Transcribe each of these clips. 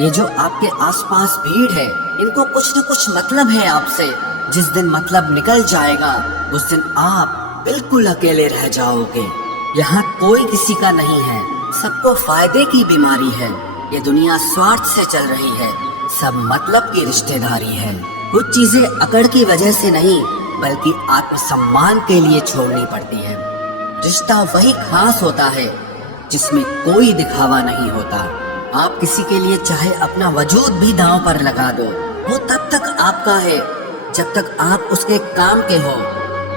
ये जो आपके आसपास भीड़ है, इनको कुछ न कुछ मतलब है आपसे। जिस दिन मतलब निकल जाएगा उस दिन आप बिल्कुल अकेले रह जाओगे। यहाँ कोई किसी का नहीं है, सबको फायदे की बीमारी है। ये दुनिया स्वार्थ से चल रही है, सब मतलब की रिश्तेदारी है। कुछ चीजें अकड़ की वजह से नहीं बल्कि आत्मसम्मान के लिए छोड़नी पड़ती है। रिश्ता वही खास होता है जिसमें कोई दिखावा नहीं होता। आप किसी के लिए चाहे अपना वजूद भी दांव पर लगा दो, वो तब तक आपका है जब तक आप उसके काम के हो।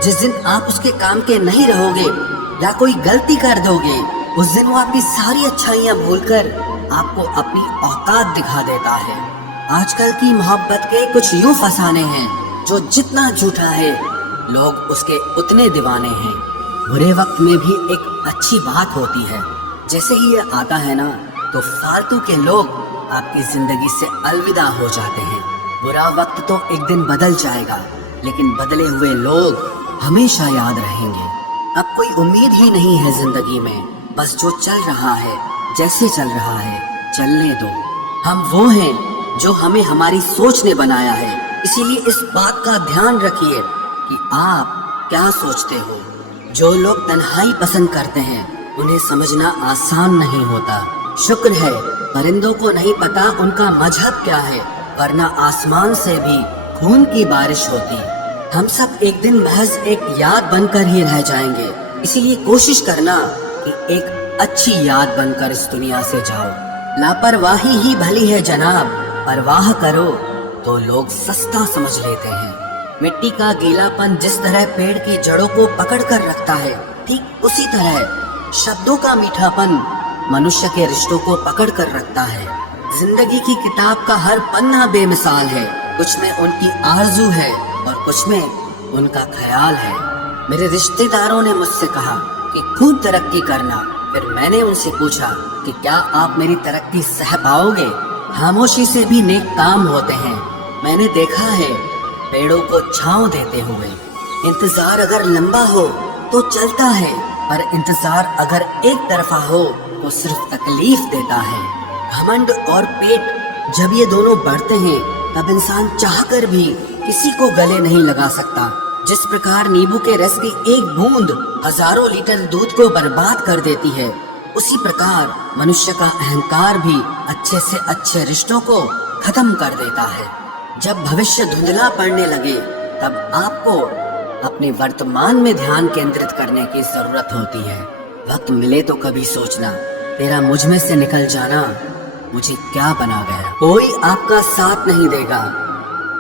जिस दिन आप उसके काम के नहीं रहोगे या कोई गलती कर दोगे, उस दिन वो आपकी सारी अच्छाइयां भूलकर आपको अपनी औकात दिखा देता है। आजकल की मोहब्बत के कुछ यूं फसाने हैं, जो जितना झूठा है लोग उसके उतने दीवाने हैं। बुरे वक्त में भी एक अच्छी बात होती है, जैसे ही ये आता है ना तो फालतू के लोग आपकी जिंदगी से अलविदा हो जाते हैं। बुरा वक्त तो एक दिन बदल जाएगा, लेकिन बदले हुए लोग हमेशा याद रहेंगे। अब कोई उम्मीद ही नहीं है जिंदगी में, बस जो चल रहा है जैसे चल रहा है चलने दो। हम वो हैं जो हमें हमारी सोच ने बनाया है, इसीलिए इस बात का ध्यान रखिए कि आप क्या सोचते हो। जो लोग तन्हाई पसंद करते हैं उन्हें समझना आसान नहीं होता। शुक्र है परिंदों को नहीं पता उनका मजहब क्या है, वरना आसमान से भी खून की बारिश होती। हम सब एक दिन महज एक याद बनकर ही रह जाएंगे, इसीलिए कोशिश करना कि एक अच्छी याद बनकर इस दुनिया से जाओ। लापरवाही ही भली है जनाब, परवाह करो तो लोग सस्ता समझ लेते हैं। मिट्टी का गीलापन जिस तरह पेड़ की जड़ों को पकड़ कर रखता है, ठीक उसी तरह शब्दों का मीठापन मनुष्य के रिश्तों को पकड़ कर रखता है। जिंदगी की किताब का हर पन्ना बेमिसाल है, कुछ में उनकी आरज़ू है और कुछ में उनका ख्याल है। मेरे रिश्तेदारों ने मुझसे कहा कि खूब तरक्की करना, फिर मैंने उनसे पूछा कि क्या आप मेरी तरक्की सह पाओगे। खामोशी से भी नेक काम होते हैं, मैंने देखा है पेड़ों को छांव देते हुए। इंतजार अगर लंबा हो तो चलता है, पर इंतजार अगर एक तरफा हो तो सिर्फ तकलीफ देता है। घमंड और पेट जब ये दोनों बढ़ते हैं तब इंसान चाहकर भी किसी को गले नहीं लगा सकता। जिस प्रकार नींबू के रस की एक बूंद हजारों लीटर दूध को बर्बाद कर देती है, उसी प्रकार मनुष्य का अहंकार भी अच्छे से अच्छे रिश्तों को खत्म कर देता है। जब भविष्य धुंधला पड़ने लगे तब आपको अपने वर्तमान में ध्यान केंद्रित करने की जरूरत होती है। वक्त मिले तो कभी सोचना, तेरा मुझ में से निकल जाना मुझे क्या बना गया। कोई आपका साथ नहीं देगा,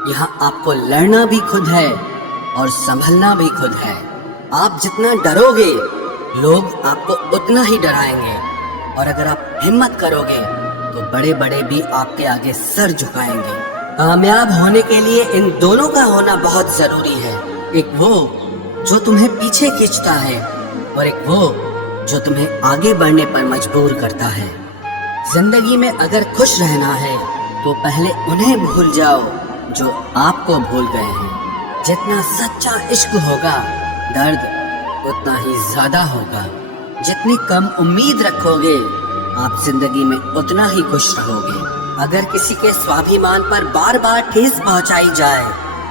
यहाँ आपको लड़ना भी खुद है और संभलना भी खुद है। आप जितना डरोगे लोग आपको उतना ही डराएंगे, और अगर आप हिम्मत करोगे तो बड़े बड़े भी आपके आगे सर झुकाएंगे। कामयाब होने के लिए इन दोनों का होना बहुत जरूरी है, एक वो जो तुम्हें पीछे खींचता है और एक वो जो तुम्हें आगे बढ़ने पर मजबूर करता है। जिंदगी में अगर खुश रहना है तो पहले उन्हें भूल जाओ जो आपको भूल गए हैं। जितना सच्चा इश्क होगा दर्द उतना ही ज्यादा होगा। जितनी कम उम्मीद रखोगे आप जिंदगी में उतना ही खुश रहोगे। अगर किसी के स्वाभिमान पर बार बार ठेस पहुंचाई जाए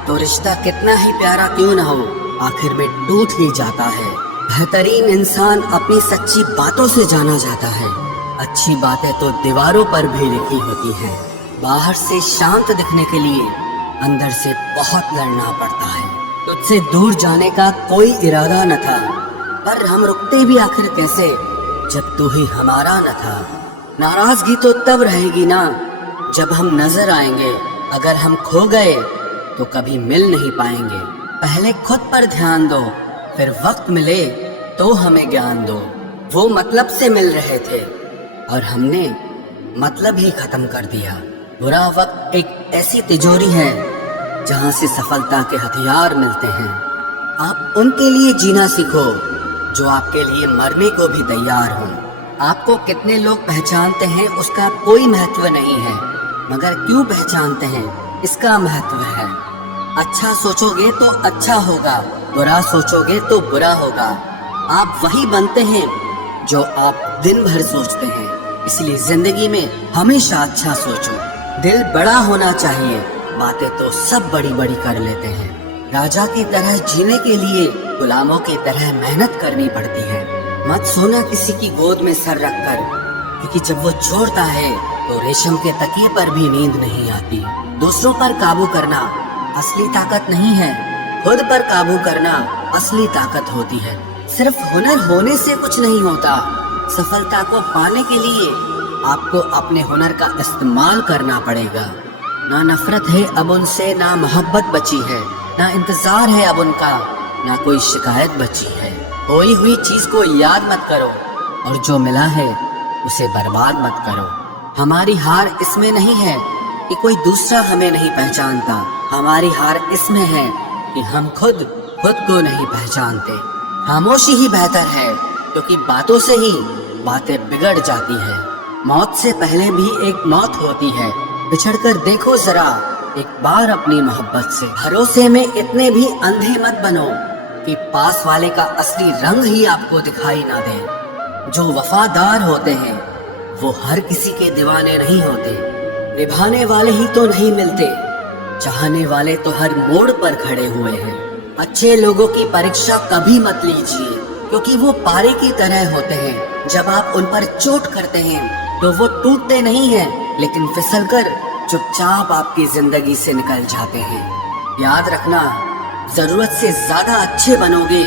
तो रिश्ता कितना ही प्यारा क्यों न हो, आखिर में टूट ही जाता है। बेहतरीन इंसान अपनी सच्ची बातों से जाना जाता है। अच्छी बातें तो दीवारों पर भी लिखी होती हैं। बाहर से शांत दिखने के लिए अंदर से बहुत लड़ना पड़ता है। तुझसे दूर जाने का कोई इरादा न था, पर हम रुकते भी आखिर कैसे जब तू ही हमारा न था। नाराजगी तो तब रहेगी ना जब हम नजर आएंगे, अगर हम खो गए तो कभी मिल नहीं पाएंगे। पहले खुद पर ध्यान दो, फिर वक्त मिले तो हमें ज्ञान दो। वो मतलब से मिल रहे थे और हमने मतलब ही खत्म कर दिया। बुरा वक्त एक ऐसी तिजोरी है जहां से सफलता के हथियार मिलते हैं। आप उनके लिए जीना सीखो जो आपके लिए मरने को भी तैयार हों। आपको कितने लोग पहचानते हैं उसका कोई महत्व नहीं है, मगर क्यों पहचानते हैं इसका महत्व है। अच्छा सोचोगे तो अच्छा होगा, बुरा सोचोगे तो बुरा होगा। आप वही बनते हैं जो आप दिन भर सोचते हैं, اس لیے जिंदगी में हमेशा अच्छा सोचो। दिल बड़ा होना चाहिए, बातें तो सब बड़ी बड़ी कर लेते हैं। राजा की तरह जीने के लिए गुलामों की तरह मेहनत करनी पड़ती है। मत सोना किसी की गोद में सर रखकर, क्योंकि जब वो छोड़ता है तो रेशम के तकिए पर भी नींद नहीं आती। दूसरों पर काबू करना असली ताकत नहीं है, खुद पर काबू करना असली ताकत होती है। सिर्फ हुनर होने से कुछ नहीं होता, सफलता को पाने के लिए आपको अपने हुनर का इस्तेमाल करना पड़ेगा। ना नफरत है अब उनसे, ना मोहब्बत बची है, ना इंतजार है अब उनका, ना कोई शिकायत बची है। खोई हुई चीज को याद मत करो, और जो मिला है उसे बर्बाद मत करो। हमारी हार इसमें नहीं है कि कोई दूसरा हमें नहीं पहचानता, हमारी हार इसमें है कि हम खुद को नहीं पहचानते। खामोशी ही बेहतर है, क्योंकि बातों से ही बातें बिगड़ जाती है। मौत से पहले भी एक मौत होती है, बिछड़कर देखो जरा एक बार अपनी मोहब्बत से। भरोसे में इतने भी अंधे मत बनो कि पास वाले का असली रंग ही आपको दिखाई ना दे। जो वफादार होते हैं वो हर किसी के दीवाने नहीं होते, निभाने वाले ही तो नहीं मिलते, चाहने वाले तो हर मोड़ पर खड़े हुए हैं। अच्छे लोगों की परीक्षा कभी मत लीजिए, क्योंकि वो पारे की तरह होते हैं। जब आप उन पर चोट करते हैं तो वो टूटते नहीं हैं, लेकिन फिसलकर चुपचाप आपकी जिंदगी से निकल जाते हैं। याद रखना, जरूरत से ज्यादा अच्छे बनोगे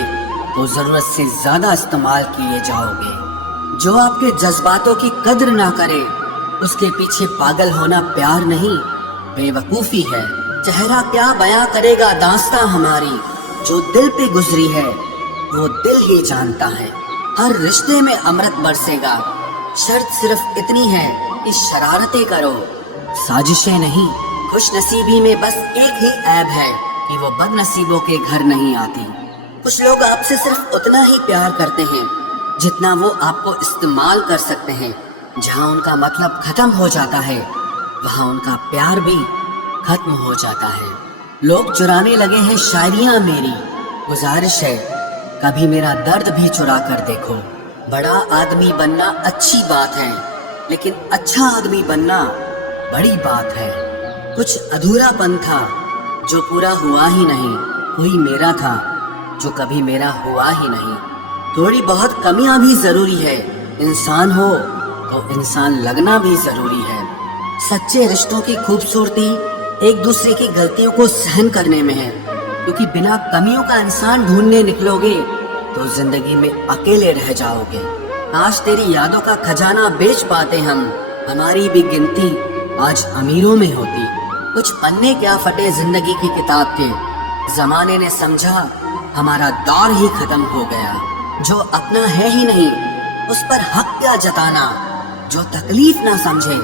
तो जरूरत से ज्यादा इस्तेमाल किए जाओगे। जो आपके जज्बातों की कद्र ना करे, उसके पीछे पागल होना प्यार नहीं, बेवकूफी है। चेहरा क्या बयां करेगा दास्तां हमारी, जो दिल पे गुजरी है वो दिल ही जानता है। हर रिश्ते में अमृत बरसेगा, शर्त सिर्फ इतनी है कि शरारतें करो, साजिशें नहीं। खुश नसीबी में बस एक ही ऐब है कि वो बदनसीबों के घर नहीं आती। कुछ लोग आपसे सिर्फ उतना ही प्यार करते हैं जितना वो आपको इस्तेमाल कर सकते हैं। जहाँ उनका मतलब खत्म हो जाता है, वहाँ उनका प्यार भी खत्म हो जाता है। लोग चुराने लगे हैं शायरियाँ मेरी, गुजारिश है कभी मेरा दर्द भी चुरा कर देखो। बड़ा आदमी बनना अच्छी बात है, लेकिन अच्छा आदमी बनना बड़ी बात है। कुछ अधूरापन था जो पूरा हुआ ही नहीं, कोई मेरा था जो कभी मेरा हुआ ही नहीं। थोड़ी बहुत कमियां भी जरूरी है, इंसान हो तो इंसान लगना भी जरूरी है। सच्चे रिश्तों की खूबसूरती एक दूसरे की गलतियों को सहन करने में है, क्योंकि बिना कमियों का इंसान ढूंढने निकलोगे तो जिंदगी में अकेले रह जाओगे। आज तेरी यादों का खजाना बेच पाते हम, हमारी भी गिनती आज अमीरों में होती। कुछ पन्ने क्या फटे जिंदगी की किताब के, जमाने ने समझा हमारा दौर ही खत्म हो गया। जो अपना है ही नहीं उस पर हक क्या जताना, जो तकलीफ ना समझे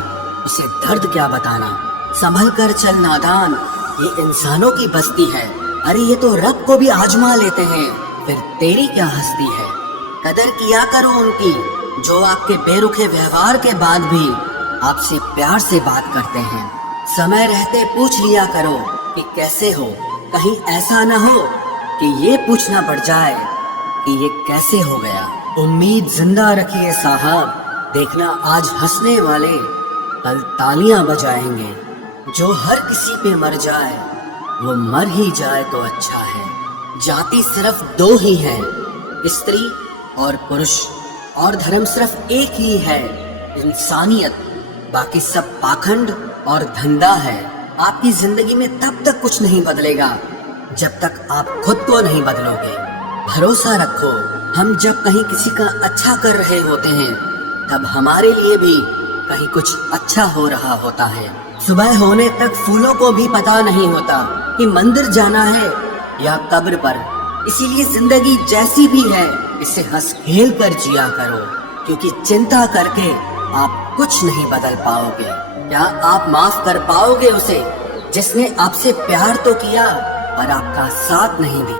उसे दर्द क्या बताना। संभल कर चल नादान, ये इंसानों की बस्ती है। अरे ये तो रब को भी आजमा लेते हैं, फिर तेरी क्या हस्ती है। कदर किया करो उनकी जो आपके बेरुखे व्यवहार के बाद भी आपसे प्यार से बात करते हैं। समय रहते पूछ लिया करो कि कैसे हो, कहीं ऐसा न हो कि ये पूछना पड़ जाए कि ये कैसे हो गया। उम्मीद जिंदा रखिए साहब, देखना आज हंसने वाले कल तालियां बजाएंगे। जो हर किसी पे मर जाए वो मर ही जाए तो अच्छा है। जाति सिर्फ दो ही है, स्त्री और पुरुष, और धर्म सिर्फ एक ही है, इंसानियत। बाकी सब पाखंड और धंधा है। आपकी जिंदगी में तब तक कुछ नहीं बदलेगा जब तक आप खुद को नहीं बदलोगे। भरोसा रखो, हम जब कहीं किसी का अच्छा कर रहे होते हैं तब हमारे लिए भी कहीं कुछ अच्छा हो रहा होता है। सुबह होने तक फूलों को भी पता नहीं होता कि मंदिर जाना है या कब्र पर। इसीलिए जिंदगी जैसी भी है इसे हंस खेल कर जिया करो, क्योंकि चिंता करके आप कुछ नहीं बदल पाओगे। क्या आप माफ कर पाओगे उसे जिसने आपसे प्यार तो किया पर आपका साथ नहीं दिया।